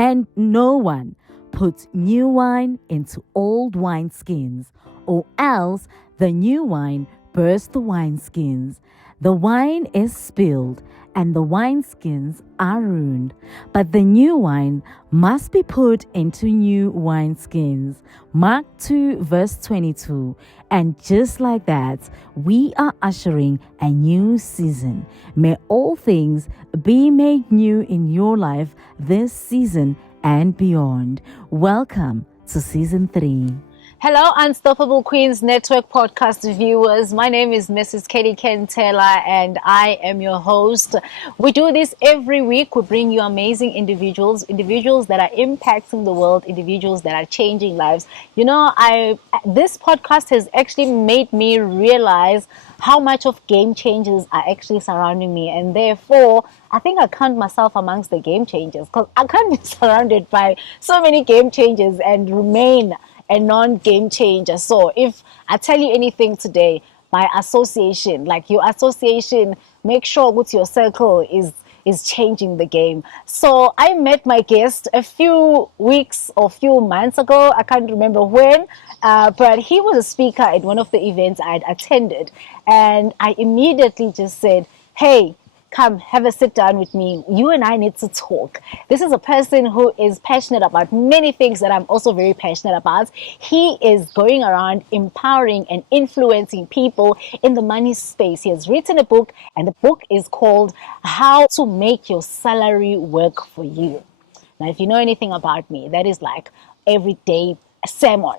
And no one puts new wine into old wineskins, or else the new wine bursts the wineskins. The wine is spilled and the wineskins are ruined, but the new wine must be put into new wineskins. Mark 2, verse 22. And just like that, we are ushering a new season. May all things be made new in your life this season and beyond. Welcome to season 3. Hello, Unstoppable Queens Network podcast viewers. My name is Mrs. Katie Kentela and I am your host. We do this every week. We bring you amazing individuals that are impacting the world, individuals that are changing lives. You know, this podcast has actually made me realize how much of game changers are actually surrounding me, and therefore I think I count myself amongst the game changers, because I can't be surrounded by so many game changers and remain a non-game changer. So if I tell you anything today, my association, like your association, make sure with your circle is changing the game. So I met my guest a few weeks or few months ago. I can't remember when, but he was a speaker at one of the events I'd attended. And I immediately just said, hey, come have a sit down with me. You and I need to talk. This is a person who is passionate about many things that I'm also very passionate about. He is going around empowering and influencing people in the money space. He has written a book, and the book is called How to Make Your Salary Work for You. Now, if you know anything about me, that is like everyday sermon.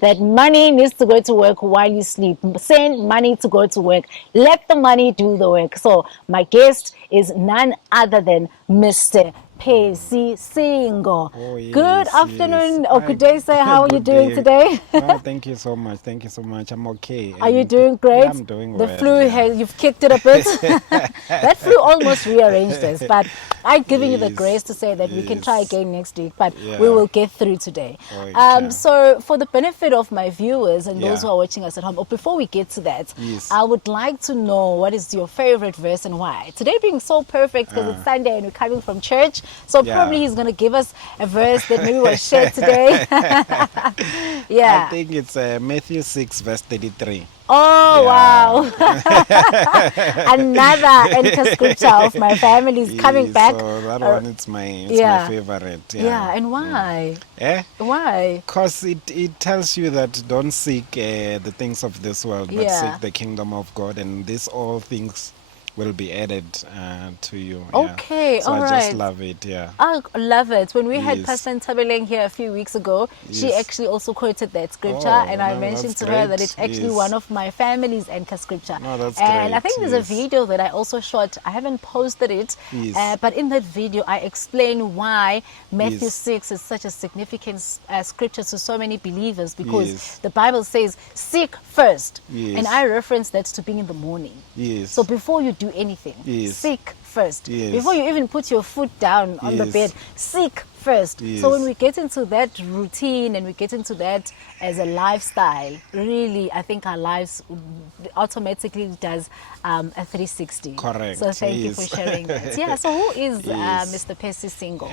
That money needs to go to work while you sleep. Send money to go to work. Let the money do the work. So my guest is none other than Mr. Percy Singo. Oh, yes, good afternoon, yes. or good day, sir. How are you Good doing day. today? Oh, thank you so much. Thank you so much. I'm okay. Are you And doing great? Yeah, I'm doing The well. flu, you've kicked it a bit. That flu almost rearranged us, but I'm giving you the Yes, grace to say that we can try yes. again next week, but Yeah. we will get through today. Okay. So for the benefit of my viewers and those Yeah. who are watching us at home, or before we get to that, Yes. I would like to know what is your favorite verse and why. Today being so perfect because it's Sunday and we're coming from church, so Yeah. probably he's going to give us a verse that maybe was shared today. Yeah. I think it's Matthew 6, verse 33. Oh, Yeah. wow. Another anchor scripture of my family is coming Yes, back. So that one, it's my yeah. favorite. Yeah, and why? Eh? Why? Because it tells you that don't seek the things of this world, but Yeah. seek the kingdom of God, and these all things will be added to you. Yeah. Okay, So all I right. just love it. Yeah. I love it. When we had Yes. Pastor Tabeleng here a few weeks ago, she Yes. actually also quoted that scripture, Oh, and I no, mentioned that's to her that great. it's actually Yes. one of my family's anchor scripture. No, that's and I great. think there's Yes. a video that I also shot. I haven't posted it, Yes. but in that video I explain why Matthew Yes. 6 is such a significant scripture to so many believers, because Yes. the Bible says, seek first. Yes. And I reference that to being in the morning. Yes. So before you do anything, Yes. seek first. Yes. Before you even put your foot down on the Yes. bed, seek first. Yes. So when we get into that routine and we get into that as a lifestyle, really, I think our lives automatically does a 360. Correct. So thank you for Yes. sharing that. Yeah, so who is Yes. Mr. Percy Singo?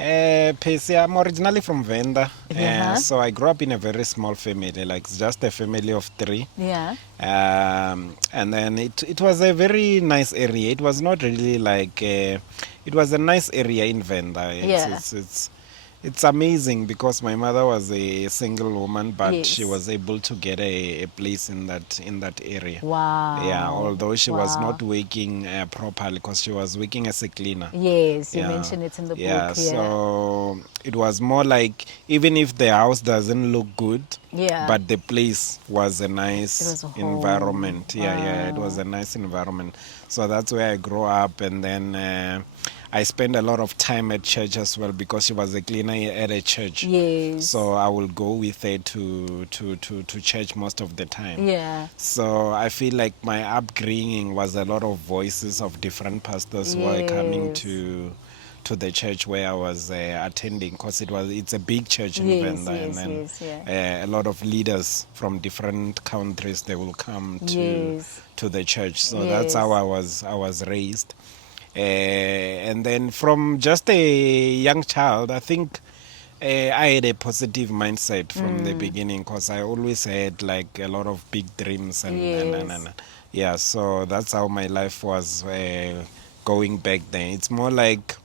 Percy, I'm originally from Venda. Yeah. So I grew up in a very small family, like just a family of 3. Yeah. And then it was a very nice area. It was not really like it was a nice area in Venda. Yeah. It's amazing because my mother was a single woman, but Yes. she was able to get a place in that area. Wow. Yeah, although she was Wow. not working properly because she was working as a cleaner. Yes, you Yeah. mentioned it in the Yeah, book. so it was more like even if the house doesn't look good, Yeah. but the place was a It nice was a home. environment. Yeah, it was a nice environment. So that's where I grew up, and then I spent a lot of time at church as well because she was a cleaner at a church. Yes. So I will go with her to church most of the time. Yeah. So I feel like my upbringing was a lot of voices of different pastors who were coming Yes. to the church where I was attending, because it's a big church in Yes, Venda, yes, and then yes, yeah. a lot of leaders from different countries, they will come Yes. to the church. So Yes. that's how I was raised. And then from just a young child, I think I had a positive mindset from the beginning because I always had like a lot of big dreams Yes. yeah, so that's how my life was going back then. It's more like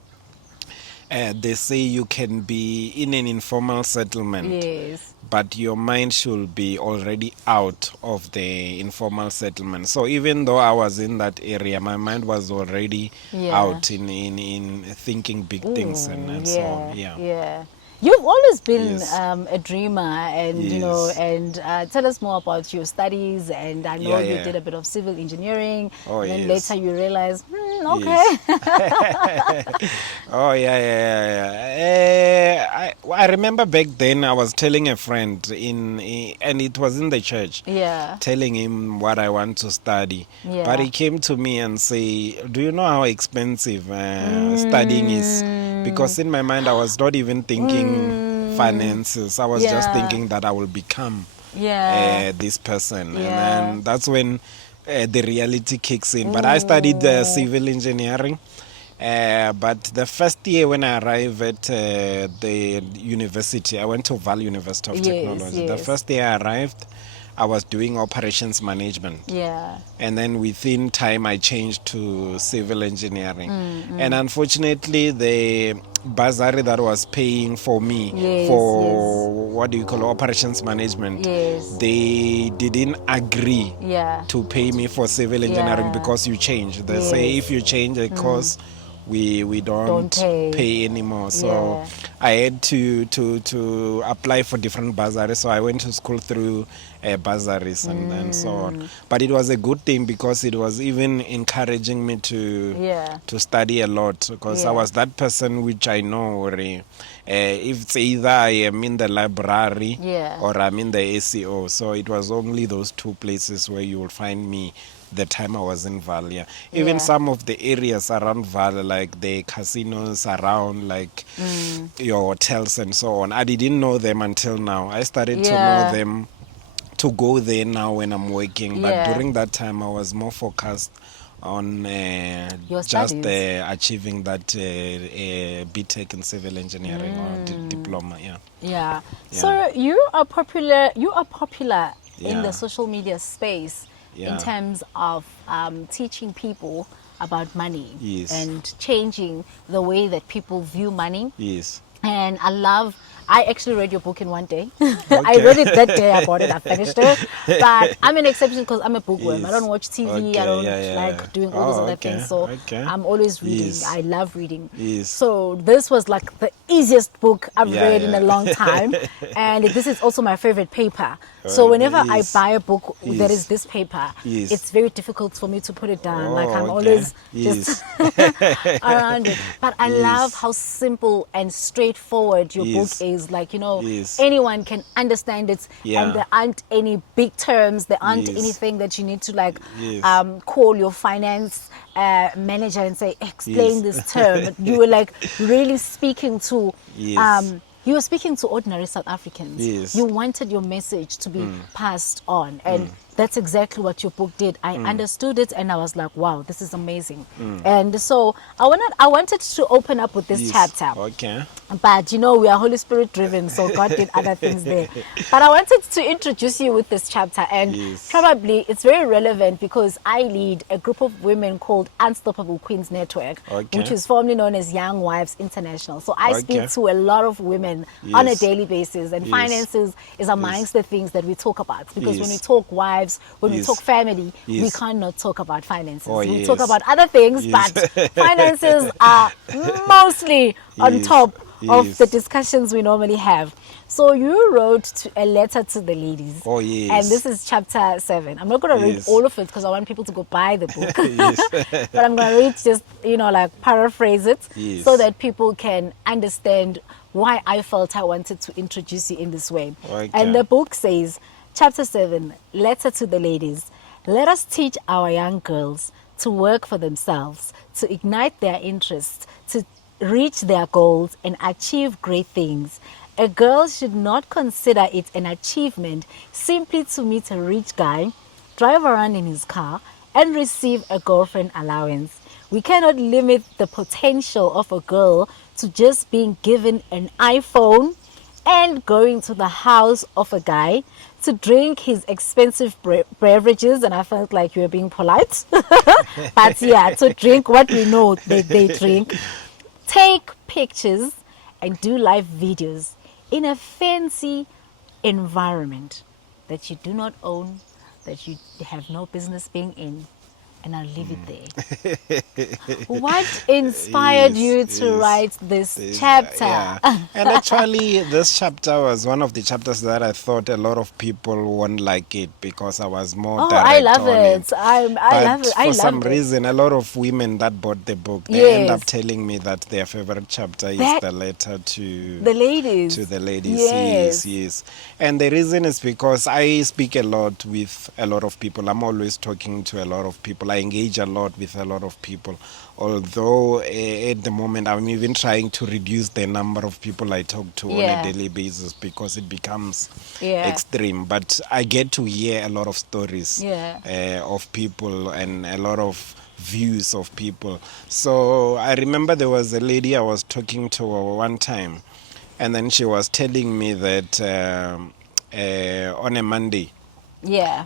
they say you can be in an informal settlement, Yes. but your mind should be already out of the informal settlement. So even though I was in that area, my mind was already Yeah. out in thinking big things Ooh, and so on. yeah, Yeah. yeah. You've always been Yes. a dreamer, and Yes. and tell us more about your studies. And I know Yeah, you yeah. did a bit of civil engineering, Oh, and then later yes. you realized, okay. Yes. Oh, yeah, yeah, yeah. I remember back then I was telling a friend and it was in the church, Yeah, telling him what I want to study. But yeah. he came to me and say, "Do you know how expensive studying is?" Because in my mind I was not even thinking finances. I was just Yeah, thinking that I will become yeah, this person, and yeah. then that's when the reality kicks in. But I studied Ooh, civil engineering. But the first year when I arrived at the university, I went to Val University of yes, Technology. The yes. first day I arrived, I was doing operations management. Yeah, And then within time, I changed to civil engineering. And unfortunately, the bursary that was paying for me yes, yes, for what do you call operations management, yes. they didn't agree Yeah, to pay me for civil engineering yeah, because you change. They say if yes. you change a course, we Don't don't pay. pay anymore. So Yeah. I had to apply for different bursaries. So I went to school through bursaries and so on. But it was a good thing because it was even encouraging me Yeah. to study a lot because I Yeah. was that person which I know if it's either I am in the library Yeah. or I'm in the ACO. So it was only those two places where you will find me the time I was in Vaal. Yeah. Even Yeah. some of the areas around Vaal, like the casinos around, like your hotels and so on, I didn't know them until now. I started to know Yeah. them to go there now when I'm working. But Yeah. during that time, I was more focused on Your just studies. achieving that BTech in civil engineering or diploma. Yeah. Yeah. Yeah. So you are popular. You are popular in the Yeah. social media space in Yeah. terms of teaching people about money Yes. and changing the way that people view money. Yes. And I actually read your book in one day. I Okay. read it that day I bought it, I finished it. But I'm an exception because I'm a bookworm. I don't Yes. watch TV, I Okay. don't Yeah. Yeah. like doing all those Oh. other things. Okay. So Okay. I'm always reading. Yes. I love reading. Yes. So this was like the easiest book I've Yeah. read in a long Yeah. time. And this is also my favorite paper. So Okay. whenever I Yes. buy a book that is Yes. this paper, Yes. it's very difficult for me to put it down. Like Oh. I'm Okay. always just Yes. around it. But I love Yes. how simple and straightforward your book Yes. is. Like, Yes. anyone can understand it, and Yeah. there aren't any big terms, there aren't Yes. anything that you need to like Yes. call your finance manager and say, explain Yes. this term. You were like really speaking to Yes. you were speaking to ordinary South Africans. Yes. You wanted your message to be passed on. And that's exactly what your book did. I understood it and I was like, wow, this is amazing. And so I wanted to open up with this Yes. chapter. Okay. But we are Holy Spirit driven, so God did other things there. But I wanted to introduce you with this chapter, and Yes. probably it's very relevant because I lead a group of women called Unstoppable Queens Network, Okay. which is formerly known as Young Wives International. So I speak Okay. to a lot of women on a Yes. daily basis, and Yes. finances is amongst the things that we talk about. Because when we Yes. talk wives, when we Yes. talk family, we Yes. cannot talk about finances. Oh, We talk yes. about other things, Yes. but finances are mostly on Yes. top of the Yes. discussions we normally have. So you wrote a letter to the ladies. Oh, yes. And this is chapter 7. I'm not going to read Yes. all of it because I want people to go buy the book. Yes. But I'm going to read just, like paraphrase it Yes. so that people can understand why I felt I wanted to introduce you in this way. Okay. And the book says, chapter 7, letter to the ladies. Let us teach our young girls to work for themselves, to ignite their interests, to reach their goals and achieve great things. A girl should not consider it an achievement simply to meet a rich guy, drive around in his car, and receive a girlfriend allowance. We cannot limit the potential of a girl to just being given an iPhone and going to the house of a guy to drink his expensive beverages. And I felt like you were being polite. But yeah, to drink what we know they drink, take pictures and do live videos in a fancy environment that you do not own, that you have no business being in. And I'll leave it there. What inspired you to write this chapter? Yeah. And actually, this chapter was one of the chapters that I thought a lot of people won't like it because I was more direct I love on it. I love it. For some reason, a lot of women that bought the book, they end up telling me that their favorite chapter is the letter to the ladies. To the ladies, yes. And the reason is because I speak a lot with a lot of people. I'm always talking to a lot of people. I engage a lot with a lot of people. Although at the moment I'm even trying to reduce the number of people I talk to on a daily basis because it becomes extreme. But I get to hear a lot of stories of people and a lot of views of people. So I remember there was a lady I was talking to one time, and then she was telling me that on a Monday,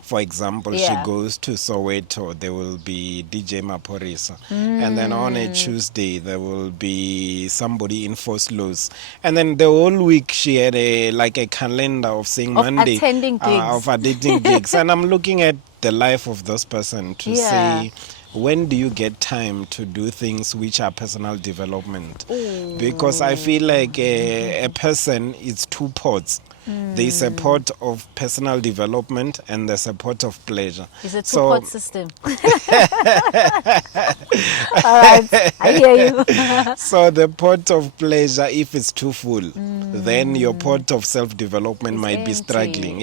for example, she goes to Soweto, there will be DJ Maporisa. And then on a Tuesday, there will be somebody in Foslos. And then the whole week, she had a calendar of saying Monday. Attending gigs. Of attending gigs. And I'm looking at the life of this person to say, when do you get time to do things which are personal development? Because I feel like a person is two pots. There's a pot of personal development and there's a pot of pleasure. It's a two-pot system. All right, I hear you. So the pot of pleasure, if it's too full, then your pot of self-development might be struggling.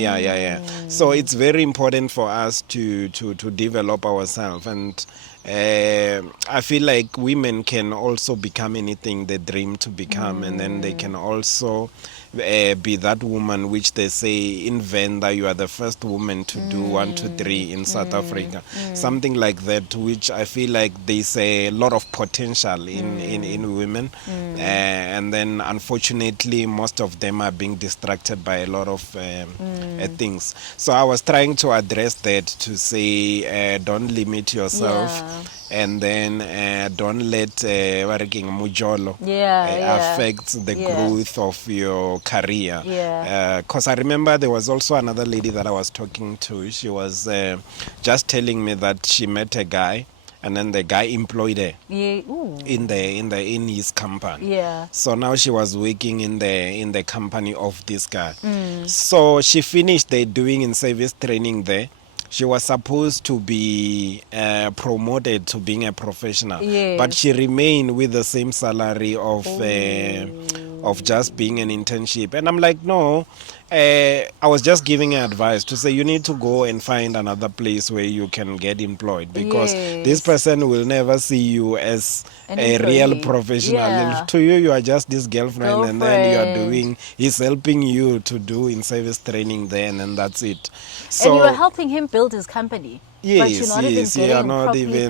So it's very important for us to develop ourselves. And I feel like women can also become anything they dream to become, and then they can also be that woman which they say in Venda, you are the first woman to do 1, 2, 3 in South Africa. Something like that, which I feel like there's a lot of potential in women. And then unfortunately, most of them are being distracted by a lot of things. So I was trying to address that to say, don't limit yourself. And then don't let working mujolo affect the growth of your career. Because I remember there was also another lady that I was talking to. She was just telling me that she met a guy, and then the guy employed her in his company. So now she was working in the company of this guy. So she finished doing in service training there. She was supposed to be promoted to being a professional, but she remained with the same salary of just being an internship. And I'm like, no, I was just giving her advice to say you need to go and find another place where you can get employed, because this person will never see you as a real professional. To you are just this girlfriend, and then he's helping you to do in service training there, and then that's it. So, and you are helping him build his company. But you're not even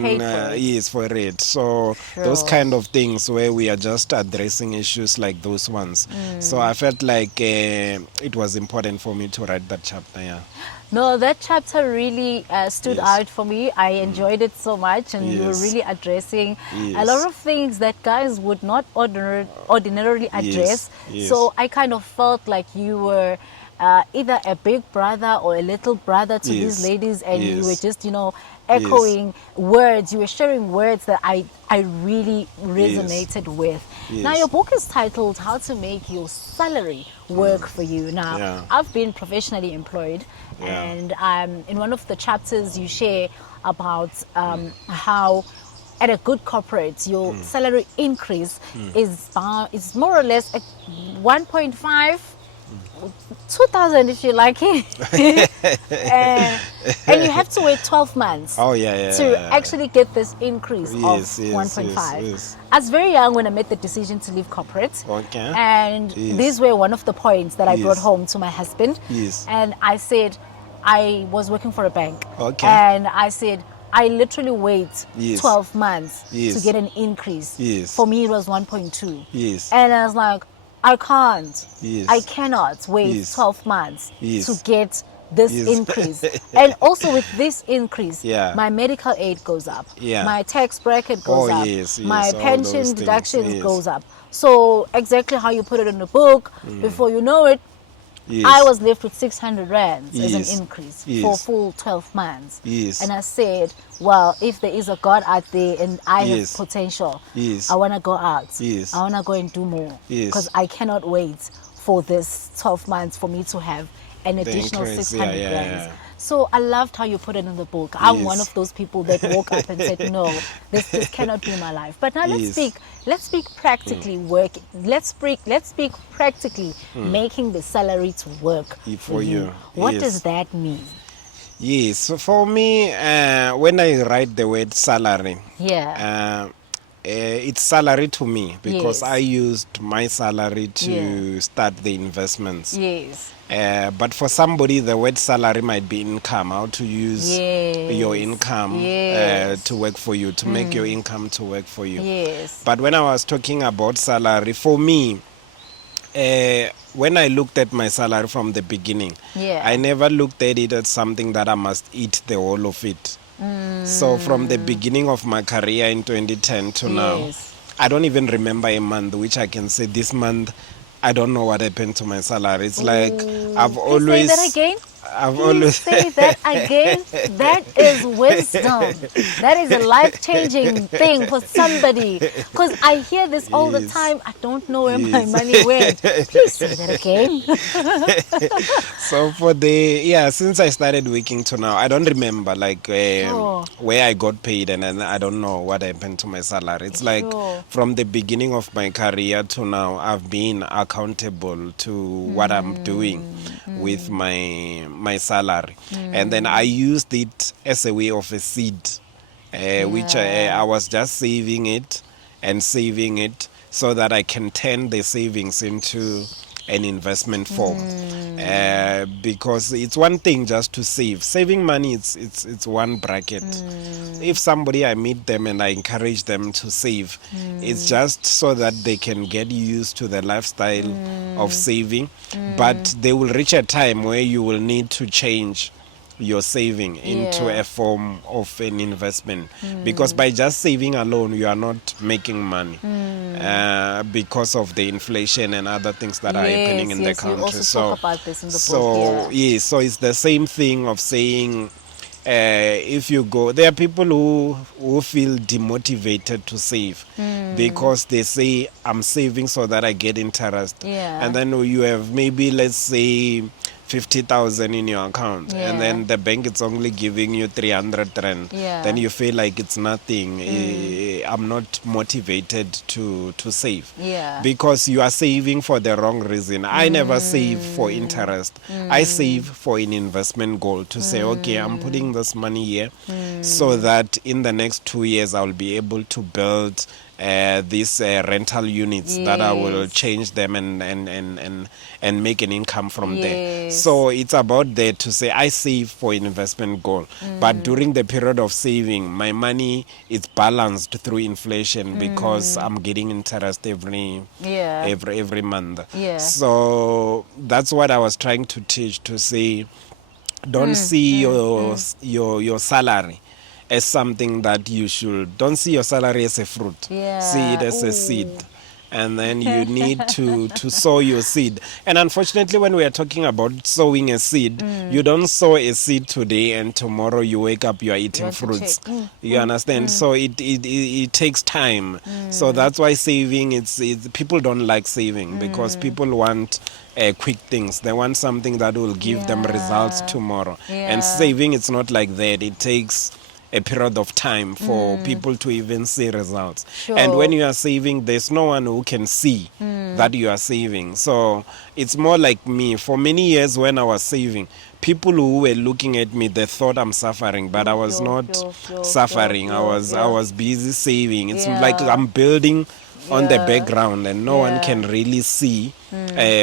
getting paid for it. So those kind of things where we are just addressing issues like those ones. So I felt like it was important for me to write that chapter. No, that chapter really stood out for me. I enjoyed it so much, and you were really addressing a lot of things that guys would not ordinarily address. So I kind of felt like you were either a big brother or a little brother to these ladies, and you were just, echoing words. You were sharing words that I really resonated with. Now, your book is titled How to Make Your Salary Work for You. Now, I've been professionally employed, and in one of the chapters you share about how at a good corporate your salary increase is more or less 1.5 2,000 if you like it. And you have to wait 12 months to actually get this increase of 1.5. I was very young when I made the decision to leave corporate, and these were one of the points that I brought home to my husband. And I said, I was working for a bank, and I said, I literally wait Yes. 12 months to Yes. get an increase. Yes. For me, it was 1.2. Yes. And I was like, I can't. Yes. I cannot wait Yes. 12 months Yes. to get this Yes. increase. And also with this increase, Yeah. my medical aid goes up. Yeah. My tax bracket goes Oh, up. yes, My yes, all pension those things, deductions yes. goes up. So exactly how you put it in the book, before you know it, Yes. I was left with 600 rands as an Yes. increase for Yes. full 12 months. Yes. And I said, well, if there is a God out there and I Yes. have potential, Yes. I want to go out. Yes. I want to go and do more. Yes. Because I cannot wait for this 12 months for me to have an The additional increase, 600 yeah, rands. yeah. So I loved how you put it in the book. I'm Yes. one of those people that woke up and said, no, this cannot be my life. But now Yes. let's speak practically working. Let's speak practically making the salary to work For you. What Yes. does that mean? Yes, so for me, when I write the word salary, Yeah. it's salary to me because Yes. I used my salary to Yeah. start the investments. Yes. But for somebody, the word salary might be income, how to use your Yes. income Yes. to work for you, to make your income to work for you. Yes. But when I was talking about salary, for me, when I looked at my salary from the beginning, Yeah. I never looked at it as something that I must eat the whole of it. So from the beginning of my career in 2010 to now, Yes. I don't even remember a month which I can say this month I don't know what happened to my salary. It's like I've Please always say that again. I've Please always say that again. That is wisdom. That is a life-changing thing for somebody. Because I hear this all the Yes. time. I don't know where my Yes. money went. Please say that again. So since I started working to now, I don't remember like Sure. where I got paid, and then I don't know what happened to my salary. It's like Sure. from the beginning of my career to now, I've been accountable to what I'm doing with my salary, and then I used it as a way of a seed, which I was just saving it and saving it so that I can turn the savings into an investment form. Because it's one thing just to save. Saving money, it's one bracket. If somebody, I meet them and I encourage them to save, it's just so that they can get used to the lifestyle of saving. But they will reach a time where you will need to change your saving into Yeah. a form of an investment, because by just saving alone you are not making money, because of the inflation and other things that are happening in the Yes, you country. also So talk about this in the book. yes, so it's the same thing of saying, if you go, there are people who feel demotivated to save because they say, I'm saving so that I get interest. Yeah. And then you have maybe, let's say, 50,000 in your account, Yeah. and then the bank is only giving you 300 rand. Yeah. Then you feel like it's nothing. I'm not motivated to save. Yeah. Because you are saving for the wrong reason. I never save for interest. I save for an investment goal, to say, okay, I'm putting this money here so that in the next 2 years I'll be able to build these rental units that I will Yes. change them and make an income from there. Yes. So it's about there to say I save for an investment goal, but during the period of saving, my money is balanced through inflation because I'm getting interest every month. Yeah. So that's what I was trying to teach, to say, don't see your salary as something that you should. Don't see your salary as a fruit. Yeah. See it as a seed. Ooh. And then you need to sow your seed. And unfortunately, when we are talking about sowing a seed, you don't sow a seed today and tomorrow you wake up, you are eating want to fruits. check. You understand? So it takes time. So that's why saving, it's people don't like saving, because people want quick things. They want something that will give them results tomorrow. Yeah. And saving, it's not like that. It takes a period of time for people to even see results. Sure. And when you are saving, there's no one who can see that you are saving. So it's more like me. For many years when I was saving, people who were looking at me, they thought I'm suffering, but I was not suffering. I was busy saving. It's like I'm building on the background, and no one can really see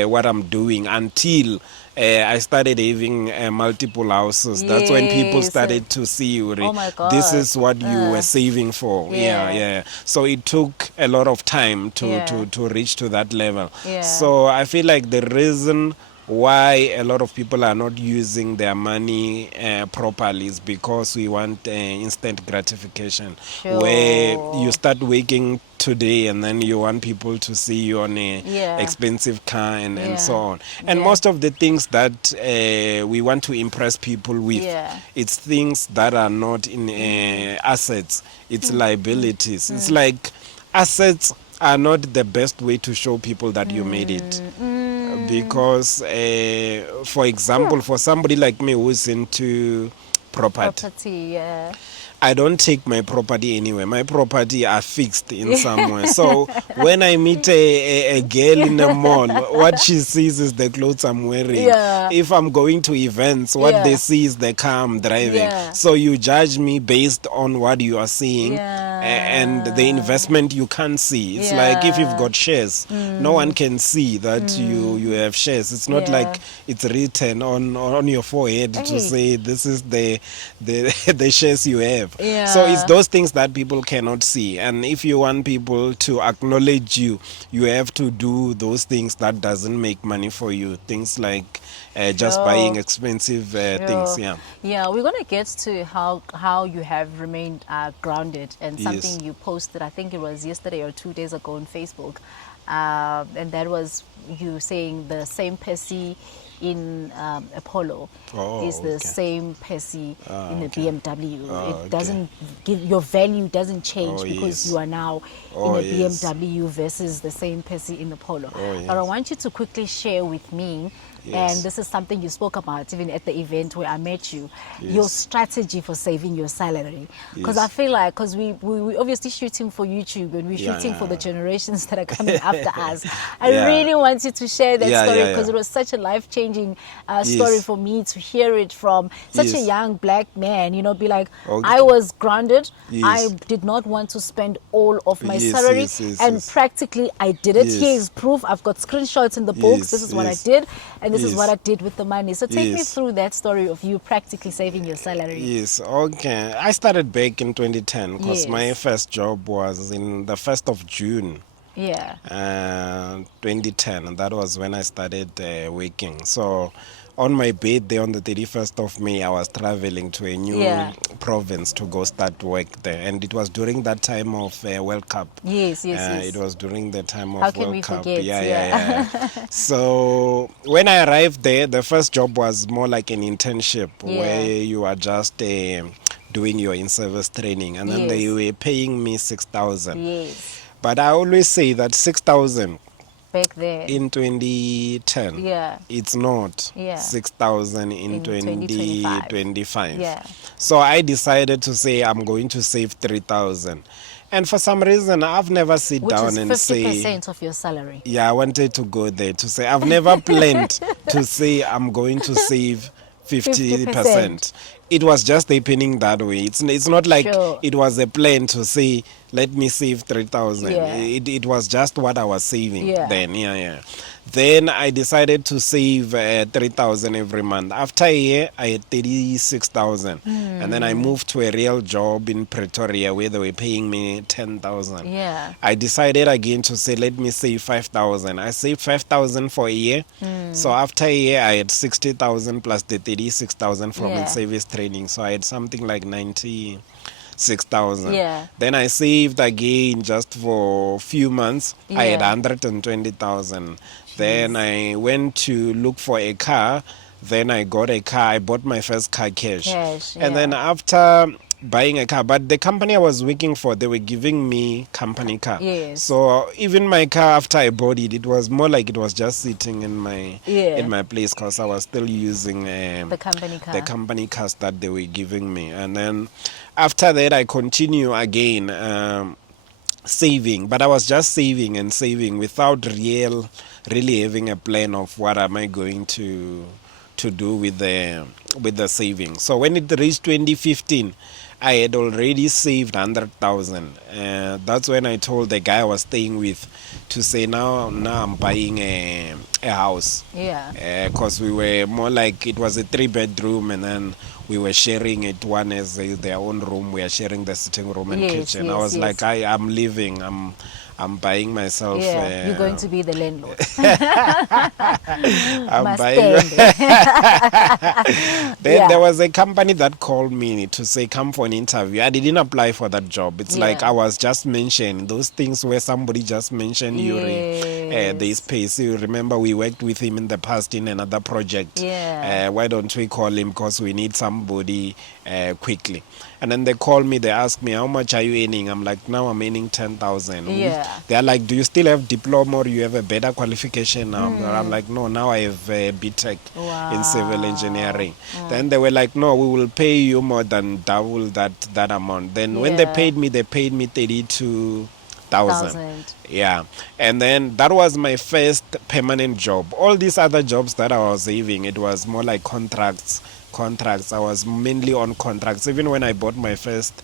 what I'm doing until I started having multiple houses. That's when people Yes. started to see, Uri, Oh my this God. is what you were saving for. Yeah. So it took a lot of time Yeah. to reach to that level. Yeah. So I feel like the reason why a lot of people are not using their money properly is because we want instant gratification, where you Sure. start waking today and then you want people to see you on a Yeah. expensive car and so Yeah. on. And Yeah. most of the things that we want to impress people with, Yeah. it's things that are not in assets, it's liabilities. It's like assets are not the best way to show people that you made it, because for example, for somebody like me who's into property, Yeah. I don't take my property anywhere. My property are fixed in somewhere. So when I meet a girl in a mall, what she sees is the clothes I'm wearing. Yeah. If I'm going to events, what Yeah. they see is the car I'm driving. Yeah. So you judge me based on what you are seeing and the Yeah. investment you can't see. It's like if you've Yeah. got shares, no one can see that you have shares. It's not Yeah. like it's written on your forehead to Hey. say this is the the shares you have. Yeah. So it's those things that people cannot see, and if you want people to acknowledge you, you have to do those things that doesn't make money for you. Things like just Sure. buying expensive things. Sure. Yeah, we're gonna get to how you have remained grounded, and Yes. something you posted, I think it was yesterday or 2 days ago on Facebook, and that was you saying the same Percy in Apollo is the okay. same Percy in the okay. BMW. Okay. It doesn't give your value doesn't change Oh, because yes. you are now Oh, in a yes. BMW versus the same Percy in the Polo. Oh, But I yes. want you to quickly share with me. Yes. And this is something you spoke about even at the event where I met you, your Yes. strategy for saving your salary. Because Yes. I feel like, because we obviously shooting for YouTube and we're Yeah, shooting for the yeah. generations that are coming after us. I Yeah. really want you to share that Yeah, story yeah, because yeah. it was such a life-changing story Yes. for me to hear it from such a Yes. young black man, be like, Okay. I was grounded. Yes. I did not want to spend all of my Yes, salary. yes, yes, and yes. practically I did it. Yes. Here is proof. I've got screenshots in the books. Yes, This is what I yes. did. And this is Yes. what I did with the money. So take me Yes. through that story of you practically saving your salary. Yes, okay. I started back in 2010 because Yes. my first job was in the 1st of June. Yeah. 2010, and that was when I started working. So on my birthday on the 31st of May, I was traveling to a new Yeah. province to go start work there, and it was during that time of World Cup. Yes, yes. It was during the time of How can World we Cup. forget? Yeah. So when I arrived there, the first job was more like an internship Yeah. where you are just doing your in-service training, and then they Yes. were paying me 6,000. Yes. But I always say that 6,000 Back there. in 2010, Yeah. it's not Yeah. 6,000 in In 2025. Yeah. So I decided to say I'm going to save 3,000. And for some reason, I've never sit Which down is and 50% say, of your salary. yeah, I wanted to go there to say, I've never planned to say I'm going to save 50%. It was just happening that way. It's not like Sure. it was a plan to say, let me save 3,000. Yeah. It was just what I was saving Yeah. then. Yeah. Then I decided to save 3,000 every month. After a year, I had 36,000. And then I moved to a real job in Pretoria where they were paying me 10,000. Yeah. I decided again to say, let me save 5,000. I saved 5,000 for a year. So after a year, I had 60,000 plus the 36,000 from Yeah. in-service training. So I had something like 96,000. Yeah. Then I saved again just for a few months. I had Yeah. 120,000. Then I went to look for a car. Then I got a car. I bought my first car cash. And then Yeah. after buying a car, but the company I was working for, they were giving me company car. Yes. So even my car, after I bought it, it was more like it was just sitting in my place because I was still using The company car. the company cars that they were giving me. And then after that, I continue again saving, but I was just saving and saving without really having a plan of what am I going to do with the savings. So when it reached 2015, I had already saved 100,000. That's when I told the guy I was staying with to say now I'm buying a a house. Yeah. Because we were more like, it was a 3-bedroom, and then we were sharing it. One is their own room. We are sharing the sitting room and Yes, kitchen. I yes, was like, yes. I'm leaving. I'm buying myself. Yeah, you're going to be the landlord. I'm Must buying. stand. Then there Yeah. was a company that called me to say come for an interview. I didn't apply for that job. It's like Yeah. I was just mentioning those things where somebody just mentioned Yuri. This Yes. pace. You remember we worked with him in the past in another project. Yeah. Why don't we call him, because we need somebody quickly. And then they call me, they ask me, how much are you earning? I'm like, now I'm earning 10,000. Yeah. They're like, do you still have diploma or you have a better qualification now? I'm like, no, now I have BTech in civil engineering. Then they were like, no, we will pay you more than double that amount. Then when they Yeah. paid me 32,000. 1,000. Yeah. And then that was my first permanent job. All these other jobs that I was having, it was more like contracts. I was mainly on contracts. Even when I bought my first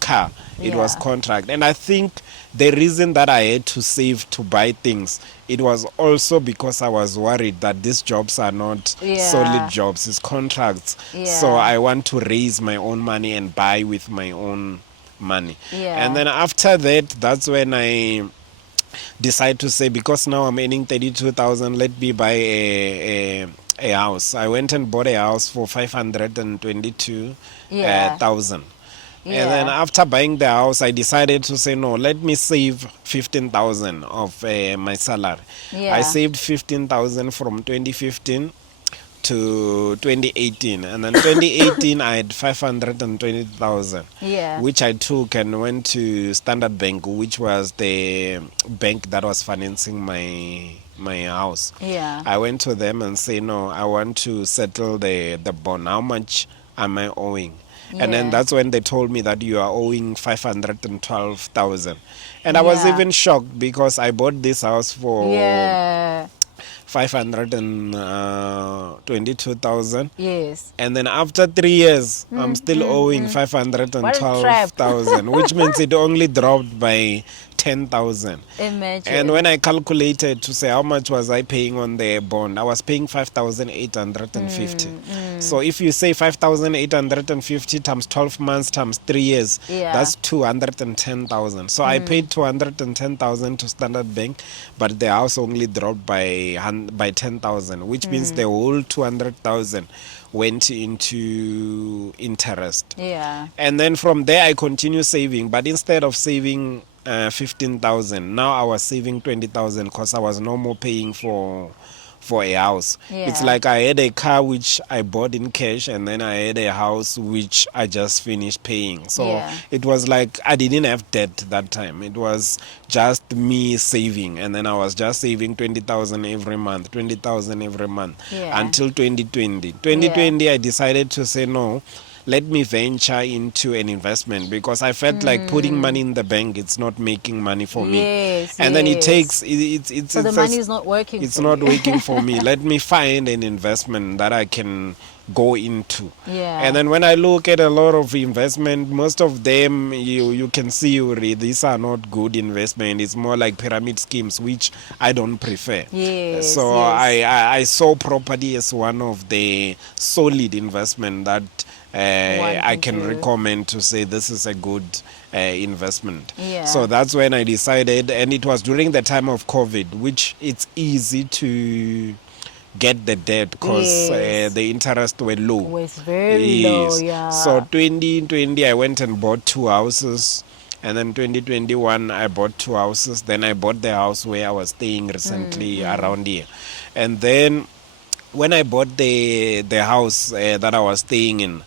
car, it was Yeah. contract. And I think the reason that I had to save to buy things, it was also because I was worried that these jobs are not Yeah. solid jobs, it's contracts. So Yeah. I want to raise my own money and buy with my own money. Yeah. And then after that, that's when I decide to say, because now I'm earning 32,000, let me buy a house. I went and bought a house for 522,000. Yeah. And then Yeah. after buying the house, I decided to say, no, let me save 15,000 of my salary. Yeah. I saved 15,000 from 2015 to 2018, and then 2018 I had 520,000, Yeah. which I took and went to Standard Bank, which was the bank that was financing my house. Yeah. I went to them and say, no, I want to settle the bond. How much am I owing? And then Yeah. that's when they told me that you are owing 512,000. And I was Yeah. even shocked, because I bought this house for Yeah. 522,000. Yes. And then after 3 years, I'm still owing 512,000, which means it only dropped by 10,000. Imagine. And when I calculated to say how much was I paying on the bond, I was paying 5,850. So if you say 5,850 times 12 months times 3 years, Yeah. that's 210,000. So I paid 210,000 to Standard Bank, but the house only dropped by 10,000, which means the whole 200,000 went into interest. Yeah. And then from there I continue saving, but instead of saving 15,000, now I was saving 20,000, because I was no more paying for a house. It's Yeah. like I had a car which I bought in cash, and then I had a house which I just finished paying. So Yeah. it was like I didn't have debt that time. It was just me saving, and then I was just saving 20,000 every month, 20,000 every month, Yeah. until 2020. 2020, I decided to say, no, let me venture into an investment, because I felt like putting money in the bank, it's not making money for me. Yes, And then it yes. takes it's So the it's money is not working. it's for not you. working for me. Let me find an investment that I can go into. Yeah. And then when I look at a lot of investment, most of them you can see, Yuri, these are not good investment. It's more like pyramid schemes, which I don't prefer. Yes, So yes. I saw property as one of the solid investment that I can to- recommend to say this is a good investment. Yeah. So that's when I decided, and it was during the time of COVID, which it's easy to get the debt, because Yes. the interest were low. Was very low, yeah. So 2020 I went and bought 2 houses, and then 2021 I bought 2 houses. Then I bought the house where I was staying recently around here. And then when I bought the house that I was staying in,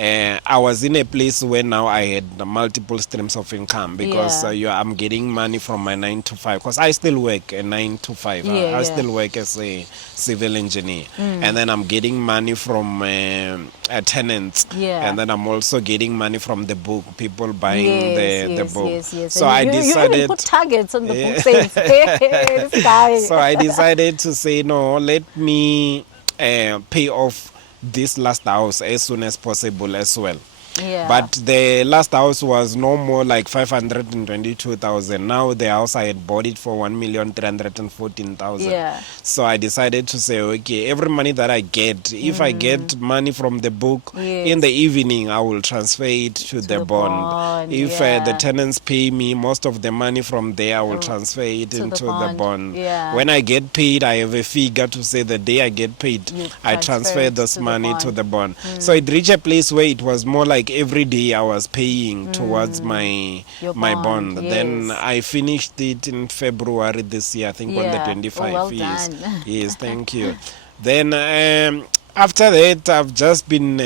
I was in a place where now I had multiple streams of income, because Yeah. I'm getting money from my 9 to 5, because I still work a 9 to 5. Yeah, I yeah. still work as a civil engineer, and then I'm getting money from tenants, Yeah. and then I'm also getting money from the book, people buying Yes, the yes, book. yes, yes. So And I you even decided. put targets on the book sales. This guy. So I decided to say, no, let me pay off this last house as soon as possible as well. Yeah. But the last house was no more like 522,000. Now the house I had bought it for 1,314,000. Yeah. So I decided to say, okay, every money that I get, if I get money from the book in Yes. the evening, I will transfer it to the bond. If the yeah. tenants pay me most of the money from there, I will transfer it to the into the bond. bond. Yeah. When I get paid, I have a figure to say the day I get paid, You I transfer transfer it this to the money to bond. the bond. So it reached a place where it was more like every day I was paying towards my Your bond. bond, Then yes. I finished it in February this year, I think on the Yeah. 25. Oh, well Yes. done. Yes, thank you. Then after that, I've just been.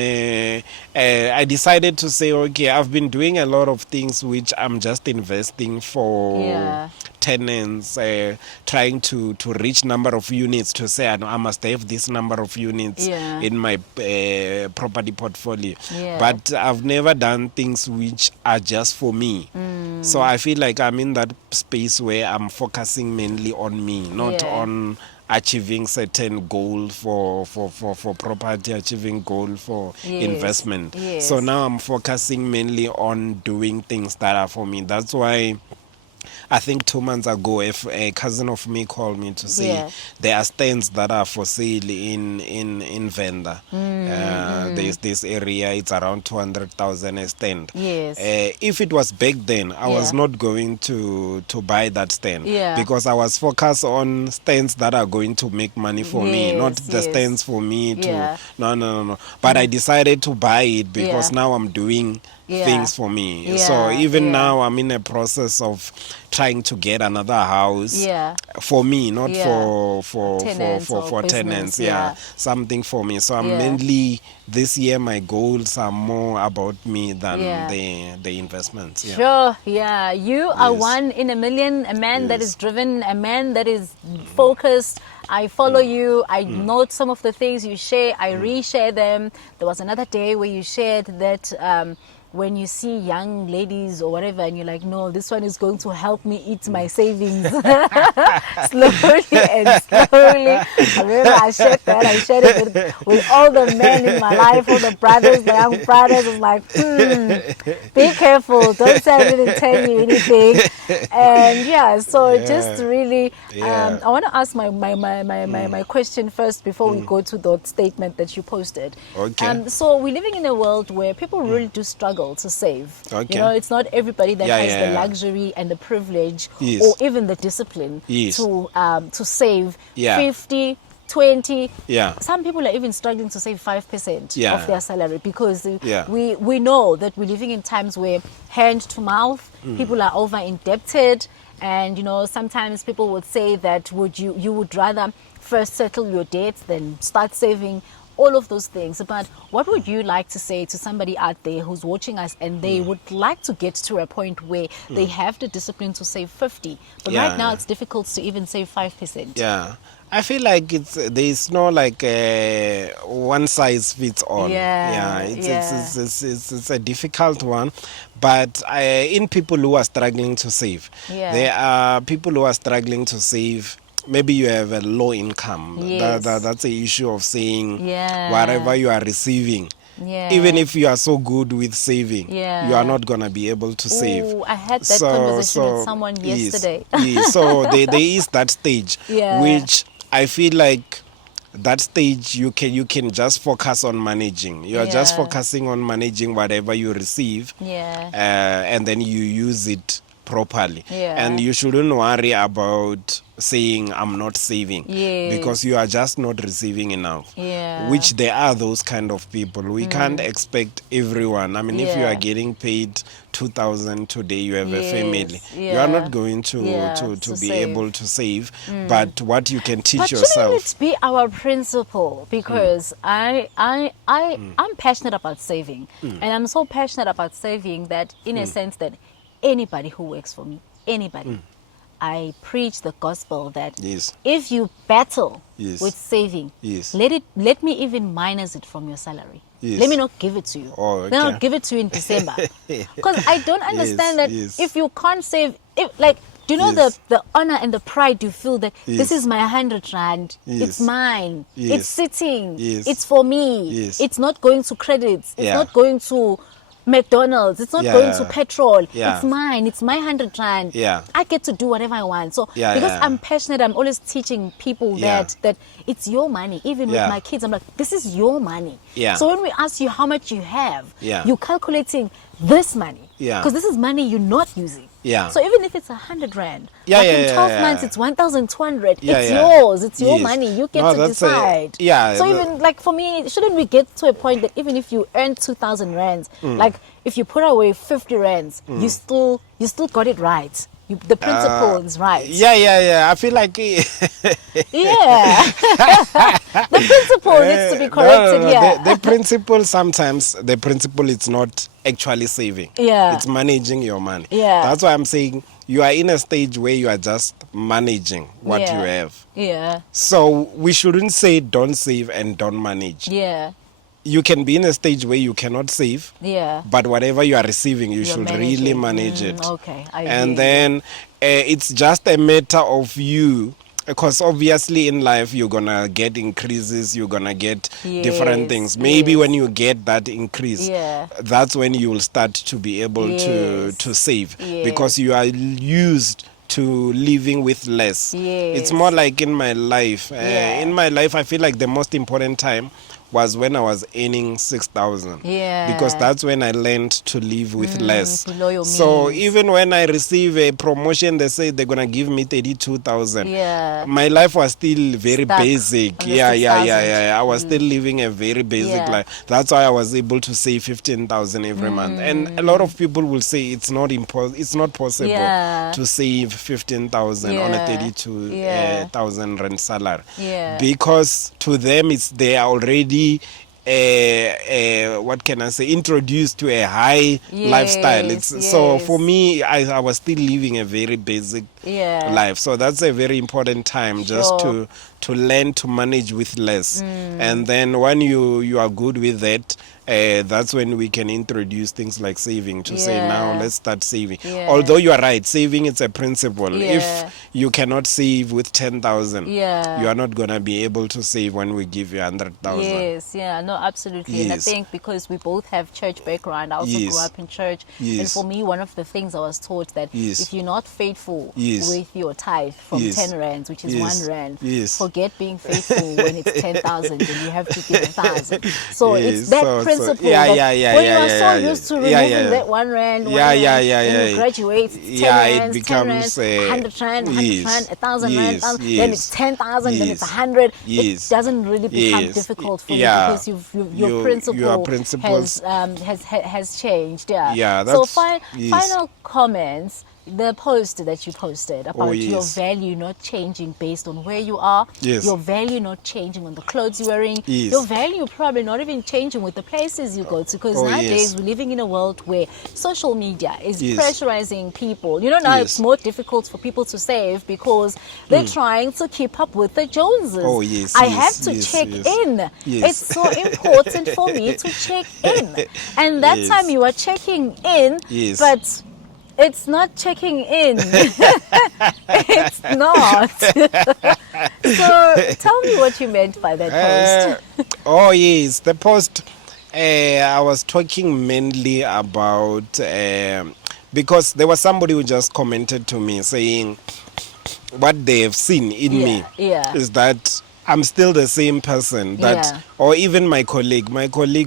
I decided to say, okay, I've been doing a lot of things which I'm just investing for Yeah. tenants, trying to reach number of units to say I must have this number of units Yeah. in my property portfolio. Yeah. But I've never done things which are just for me. So I feel like I'm in that space where I'm focusing mainly on me, not Yeah. on achieving certain goal for property, achieving goal for Yes, investment. yes. So now I'm focusing mainly on doing things that are for me. That's why I think 2 months ago, if a cousin of me called me to say Yeah. there are stands that are for sale in Venda. There's this area, it's around 200,000 a stand. Yes. If it was back then, I was Yeah. not going to buy that stand Yeah. because I was focused on stands that are going to make money for me, not Yes, the yes. stands for me to. Yeah. No. But I decided to buy it because Yeah. now I'm doing Yeah. things for me. Yeah, So even yeah. now I'm in a process of trying to get another house Yeah. for me, not Yeah. for Tenants or business, tenants. yeah. Something for me. So I'm Yeah. mainly this year my goals are more about me than Yeah. the investments. Yeah. Sure, yeah. You are Yes. one in a million, a man that Yes. is driven, a man that is focused. I follow you. I note some of the things you share. I reshare them. There was another day where you shared that when you see young ladies or whatever, and you're like, no, this one is going to help me eat my savings slowly and slowly. I remember I shared that. I shared it with all the men in my life, all the brothers, the young brothers. I was like, be careful. Don't say I didn't tell you anything. And yeah, so just really, Yeah. I want to ask my question first before we go to that statement that you posted. Okay. So we're living in a world where people really do struggle to save. Okay. You know, it's not everybody that Yeah, has yeah, the yeah. luxury and the privilege Yes. or even the discipline Yes. to save Yeah. 50, 20. Yeah. Some people are even struggling to save 5% Yeah. of their salary because Yeah. we know that we're living in times where hand to mouth, people are over indebted. And you know, sometimes people would say that you would rather first settle your debts than start saving, all of those things. But what would you like to say to somebody out there who's watching us and they would like to get to a point where they have the discipline to save 50, but Yeah. right now it's difficult to even save 5%? Yeah. I feel like there's no like one size fits all. Yeah, It's a difficult one, but in people who are struggling to save, Yeah. there are people who are struggling to save. Maybe you have a low income. Yes. That's the issue of saying Yeah. whatever you are receiving. Yeah. Even if you are so good with saving, Yeah. you are not gonna be able to save. Ooh, I had that conversation with someone yes, yesterday. yes. So there is that stage, Yeah. which I feel like that stage you can just focus on managing. You are just Yeah. focusing on managing whatever you receive, Yeah. and then you use it properly. Yeah. And you shouldn't worry about saying I'm not saving, Yes. because you are just not receiving enough. Yeah. Which there are those kind of people. We can't expect everyone. I mean, if you Yeah. are getting paid 2,000 today, you have a Yes, family. You yeah. are not going to Yeah, to to be save. able to save. But what you can teach But shouldn't yourself. it be our principle? Because I'm passionate about saving, and I'm so passionate about saving that, in a sense, that anybody who works for me, anybody, I preach the gospel that Yes. if you battle Yes. with saving, Yes. let me even minus it from your salary. Yes. Let me not give it to you. Oh, Let me okay. not give it to you in December. Because I don't understand that yes. if you can't save, do you know Yes. the honor and the pride you feel that Yes. this is my 100 rand, Yes. it's mine, Yes. it's sitting, Yes. it's for me, Yes. it's not going to credits, it's Yeah. not going to McDonald's. It's not Yeah. going to petrol. Yeah. It's mine. It's my 100 rand. Yeah. I get to do whatever I want. So Yeah, because yeah. I'm passionate, I'm always teaching people Yeah. that it's your money. Even with Yeah. my kids, I'm like, this is your money. Yeah. So when we ask you how much you have, Yeah. you're calculating this money. Yeah. Because this is money you're not using. Yeah. So even if it's 100 rand, Yeah, like yeah, in yeah, 12 yeah. months, it's 1,200. Yeah, it's yeah. yours. It's your Yes. money. You get No, to that's decide. yeah. So even like for me, shouldn't we get to a point that even if you earn 2,000 rands, like if you put away 50 rands, you still got it right. The principle is right. Yeah. I feel like Yeah. The principle needs to be corrected here. The principle sometimes the principle is not actually saving. Yeah. It's managing your money. Yeah. That's why I'm saying you are in a stage where you are just managing what Yeah. you have. Yeah. So we shouldn't say don't save and don't manage. Yeah. You can be in a stage where you cannot save, Yeah. but whatever you are receiving, you You're should really managing. manage it. Okay. I And hear you. then it's just a matter of you, because obviously in life you're gonna get increases, you're gonna get different Yes, things. Maybe yes. when you get that increase, Yeah. that's when you will start to be able Yes. to save, Yes. because you are used to living with less. Yes. It's more like in my life. Yeah. In my life, I feel like the most important time was when I was earning 6,000. Yeah. Because that's when I learned to live with less. below your So means. even when I receive a promotion, they say they're gonna give me 32,000. Yeah. My life was still very Stuck basic. on the Yeah. 6,000. I was still living a very basic Yeah. life. That's why I was able to save 15,000 every month. And a lot of people will say it's not possible Yeah. to save 15,000 on a Yeah. 32,000 rand salary. Yeah. Because to them they are already what can I say, introduced to a high lifestyle. So yes. for me, I was still living a very basic Yeah. life. So that's a very important time just Sure. to learn to manage with less. And then when you are good with that, that's when we can introduce things like saving, to say now Yeah. let's start saving. Yeah. Although you are right, saving it's a principle. Yeah. If you cannot save with 10,000, Yeah. you are not gonna be able to save when we give you 100,000. Yes, yeah, no, absolutely. And I Yes. think because we both have church background, I also Yes. grew up in church. And Yes. for me, one of the things I was taught that Yes. if you're not faithful Yes. with your tithe from Yes. 10 rands, which is Yes. 1 rand, Yes. forget being faithful when it's 10,000 and you have to give 1,000. So Yes, it's that so- principle yeah, that yeah, when yeah, you are yeah, so yeah, used to yeah, removing yeah. that 1 rand, Yeah, when yeah. you graduate, it's 10 Yeah, it rands, 10 becomes, rands, 100 rand, 100 yes. rand, 1,000 rand, Yes, 1,000, yes. then it's 10,000, then it's Yes. 100. Yes. It doesn't really become Yes. difficult for Yeah. you because your principles has changed. Yeah. Yeah, So that's- yes. final comments. The post that you posted about your yes. value not changing based on where you are, Yes. your value not changing on the clothes you're wearing, Yes. your value probably not even changing with the places you go to, because Oh, nowadays yes. we're living in a world where social media is Yes. pressurizing people. You know, now Yes. it's more difficult for people to save because they're trying to keep up with the Joneses. Oh, yes, I yes, have to yes, check yes. in. Yes. It's so important for me to check in. And that Yes. time you are checking in, Yes. but it's not checking in. It's not. So tell me what you meant by that post. Oh yes, the post. I was talking mainly about because there was somebody who just commented to me saying what they have seen in me Yeah. is that I'm still the same person that, Yeah. or even my colleague,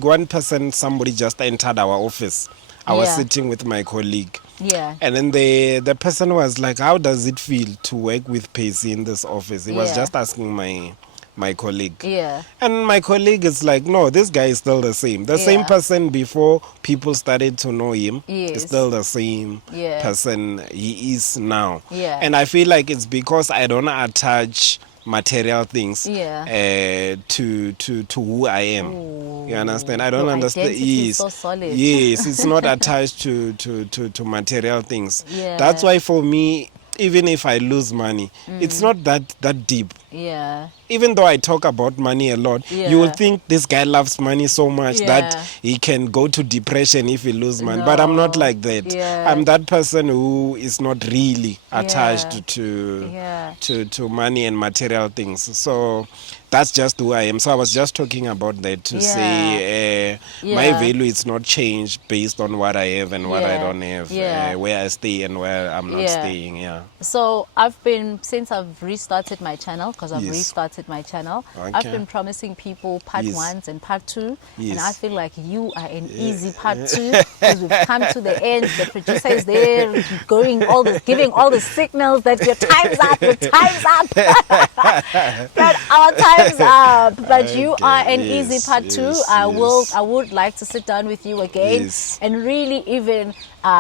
one person, somebody just entered our office. I was Yeah. sitting with my colleague. Yeah. And then the person was like, how does it feel to work with Percy in this office? He was Yeah. just asking my colleague. Yeah. And my colleague is like, no, this guy is still the same. The same Yeah. person before people started to know him Yes. is still the same Yeah. person he is now. Yeah. And I feel like it's because I don't attach material things Yeah. to who I am. Ooh. You understand? I don't Your understand. identity is so solid. Yes, it's not attached to material things. Yeah. That's why for me, even if I lose money, it's not that deep. Yeah. Even though I talk about money a lot, you will Yeah. think this guy loves money so much that Yeah. he can go to depression if he lose money. But I'm not No. like that. Yeah. I'm that person who is not really Yeah. attached Yeah. to money and material things. So that's just who I am. So I was just talking about that to say my Yeah. value is not changed based on what I have and what I Yeah. don't have, Yeah. where I stay and where I'm not Yeah. staying. Yeah. So since I've restarted my channel, because I've Yes. restarted my channel, I've Okay. been promising people part Yes. 1s and part 2, and Yes. I feel like you are an easy part 2, because we've come to the end. The producer is there, giving all the signals that your time's up, your time's up. That our time's up. But you are an Yes, easy part 2. yes, I yes. would like to sit down with you again Yes. and really even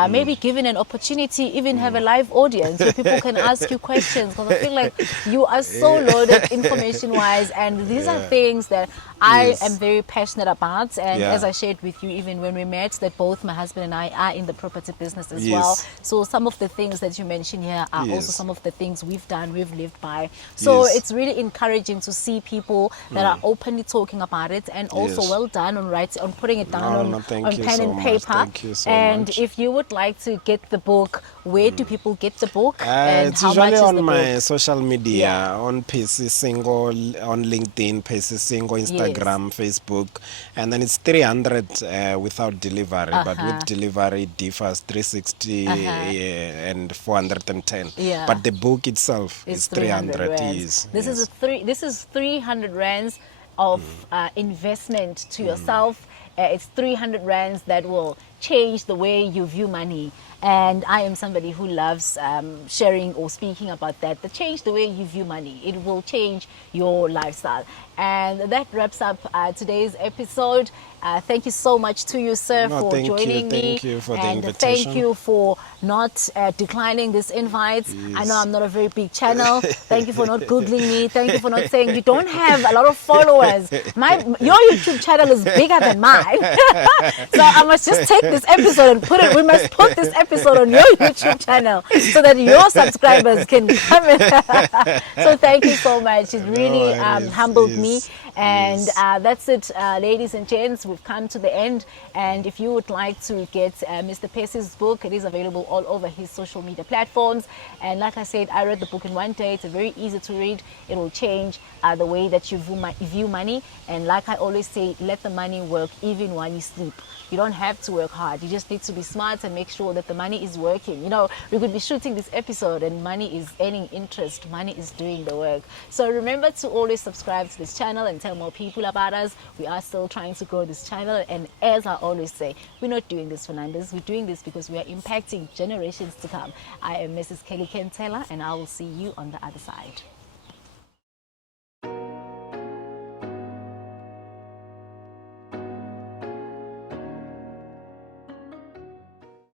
maybe given an opportunity, even have a live audience where people can ask you questions, because I feel like you are so loaded information wise, and these are things that I Yes. am very passionate about. And Yeah. as I shared with you even when we met, that both my husband and I are in the property business as Yes. well. So some of the things that you mentioned here are also Yes. some of the things we've done, we've lived by. So Yes. it's really encouraging to see people that are openly talking about it, and also Yes. well done on putting it down No, thank on you pen so and much. paper. Thank you so And much. if you would like to get the book, where do people get the book, and It's how much usually is on the my book? social media, Yeah. on Percy Singo, on LinkedIn, Percy Singo, Instagram, Facebook, and then it's 300 without delivery, but with delivery it differs 360 and 410. Yeah. But the book itself It's is 300 300. rands. Yes. This is 300 rands of investment to yourself. It's 300 rands that will change the way you view money. And I am somebody who loves sharing or speaking about that. The change the way you view money. It will change your lifestyle. And that wraps up today's episode. Thank you so much to you, sir, No, for thank you. joining me. Thank you for the And invitation. thank you for not declining this invite. I know I'm not a very big channel. Thank you for not Googling me. Thank you for not saying you don't have a lot of followers. Your YouTube channel is bigger than mine. So I must just take this episode and we must put this episode on your YouTube channel so that your subscribers can come in. So thank you so much. It really worries. humbled me. Yes. And Yes. that's it, ladies and gents. We've come to the end. And if you would like to get Mr. Percy's book, it is available all over his social media platforms. And like I said, I read the book in one day. It's very easy to read. It will change the way that you view money. And like I always say, let the money work even while you sleep. You don't have to work hard. You just need to be smart and make sure that the money is working. You know, we could be shooting this episode and money is earning interest. Money is doing the work. So remember to always subscribe to this channel and tell more people about us. We are still trying to grow this channel. And as I always say, we're not doing this for numbers. We're doing this because we are impacting generations to come. I am Mrs. Kelly Kentela, and I will see you on the other side.